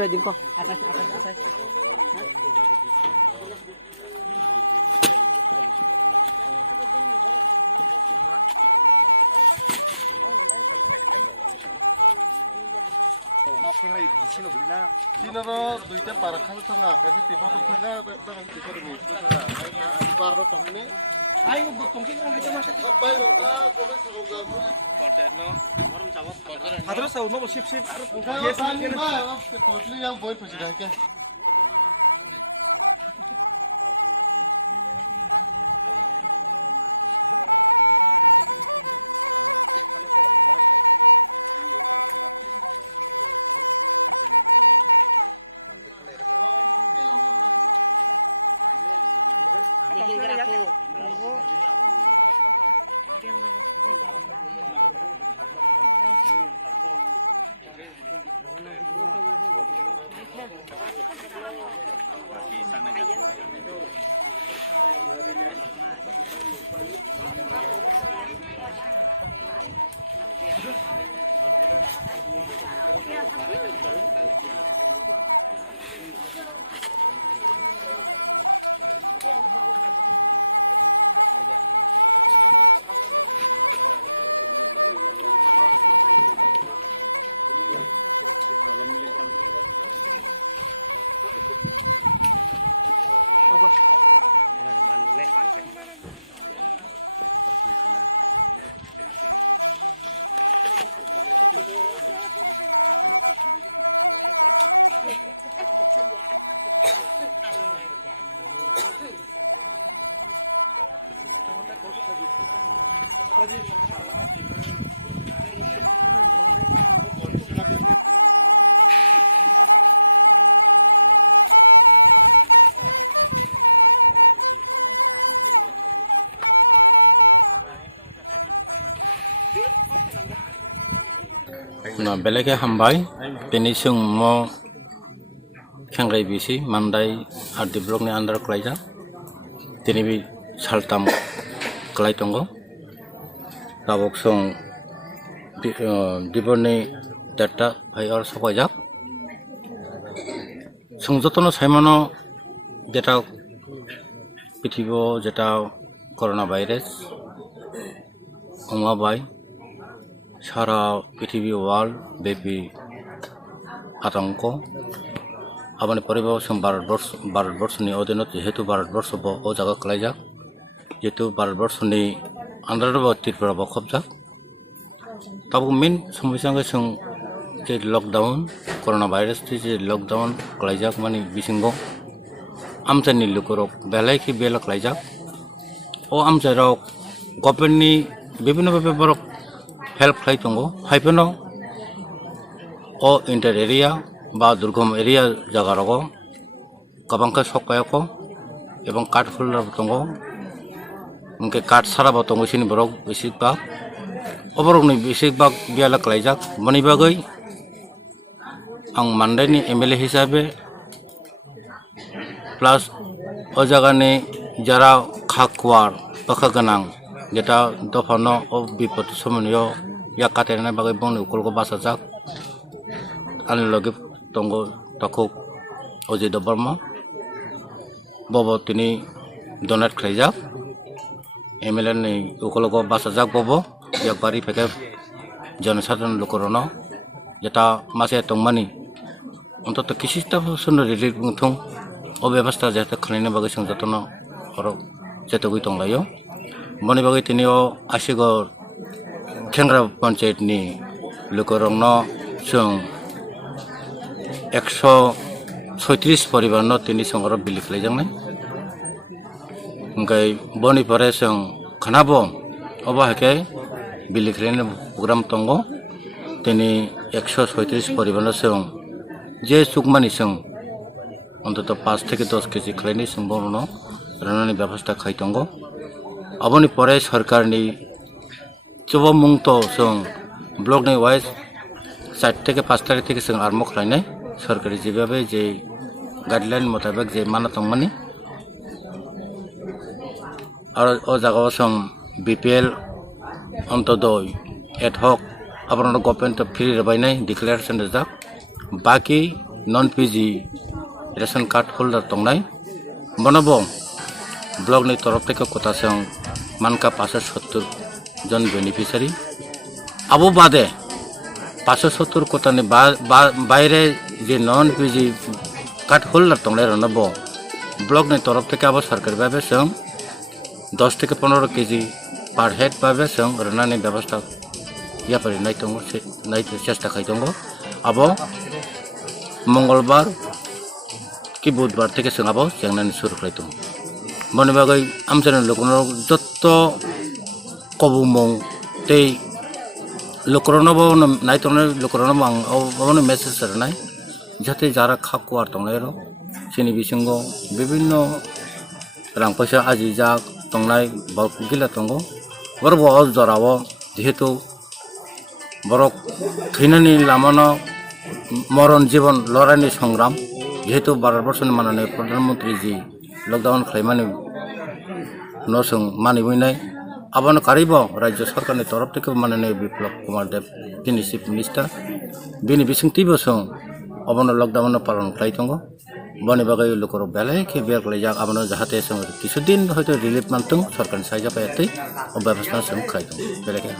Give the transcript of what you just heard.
ফেলে দিন কো na belege hambai tini sung mo khengai bisi mandai ardi blok ni under klaija tini bi saltam klai tongo tabok sung diboni data hai or sokojak sung jotono saimano jeta prithibo jeta corona virus oma bai সারা পৃথিবী world ব্যাপী আতঙ্ক আবার পরিবেশ ভারতবর্ষনি অধীনত যেহেতু ভারতবর্ষ ও জায়গা খাইজাক যেহেতু ভারতবর্ষনি আন্ধ্র ত্রিপুরা খবজাক তাবো main সমস্যা যে লকডাউন করোনা ভাইরাস যে লকডাউন খাইজাক মানে বিসিঙ্গ আমচাইনি লুকরক বেলাইকি বেলা খাইজাক ও আমচাইরক গভর্নমেন্টনি বিভিন্নভাবে বরক হেল্প খাই tongo haipeno o inter area ba durgam area jaga rogo kabangka sokayako ebong card holder tongo unke card sara ba tongo sini borok besik ba oborok ni besik ba biala klaijak mani bagai ang mandai ni MLA hisabe plus o jaga ni jara khakwar pakhaganang যেটা দফানো ও বিপদ সমনীয় ইয়া কাটেনা বাগে বন উকলকো বাসাজাক আনি লগে তঙ্গ তখক Ajit Varma Bob তিনি donate খাইজাক MLA নি উকলকো বাসাজাক Bob ইয়া বাড়ি ফেকে জনসাধারণ লোকরনো যেটা মাসে তংমানি অন্তত কিসিটা সুন্দর রিলিফ মুথং ও ব্যবস্থা যেটা খালিনে বাগে সংযতন হরক যেতগুই তংলাयो বনি বাগে তিনিও আশিগড় খেংরা পঞ্চায়েতনি লোকরংনো जों 136 परिवारनो तिनि संगर बिलि खालायजांनाय ओमफ्राय बनि परे जों खानाबो अबाहाय बिलि खालायनाय प्रग्राम दंगो तिनि 136 परिवारनो जों जे सुकमानि जों অন্তত 5 থেকে 10 কেজি খালাयनाय जों बरनो राननानै व्यवस्था खाय दंगो अबनि परे सरकारनि जब मुंत जों ब्लकनि वाइज 7 থেকে 5 तारिख থেকে जों आरम्भ खालायनाय सरकारि जेबाबे जे गाइडलाइन मुताबिक जे माना तंगमानि आरो ओ जागाव जों बीपीएल अंतोदय एडहक आबरनो गभर्नमेंट फ्री रबायनाय डिक्लेरेशन जाक बाकी non PG ration card holder tongnai bonobo blog ni torok থেকে কথা সং মানকা 570 জন বেনিফিশিয়ারি আবো বাদে 570 কোটানি বাইরে যে non PG card holder tongnai রনবো ব্লক ni তরফ থেকে আবো সরকারি ভাবে সং 10 থেকে 15 কেজি পার হেড ভাবে সং রনানি ব্যবস্থা ইয়াপারি নাইতে চেষ্টা খাইতঙ্গ আবো মঙ্গলবার কি বুধবার থেকে সং আবো চেংনানি শুরু খাইতং বনে বাগৈ আমচানি লোকনো যত কবুমং tei lokrono bo naitone lokrono mang ono message sarnai jate jara khakwar tongnai ro sini bisingo bibinno rang paisa aji jak tongnai gila tongo borbo jorabo jehetu borok thinani lamano moron জীবন লড়াইনি সংগ্রাম যেহেতু ভারতবর্ষের মাননীয় প্রধানমন্ত্রী জি lockdown খাইমানি নসং মানিবইনাই আবানো Karib রাজ্য সরকারের তরফ থেকে মাননীয় বিপ্লব কুমার দেব তিনি চিফ মিনিস্টার বিনি বিসংতিবো সং অবনো লকডাউন পালন খাইতঙ্গ বনি বাগাই লোকর বেলায় কে বেরলাই যাক আবানো যাহাতে সং কিছুদিন হয়তো রিলিফ মানতং সরকার সাইজা পায়াতে ও ব্যবস্থা সং খাইতং বেলাকে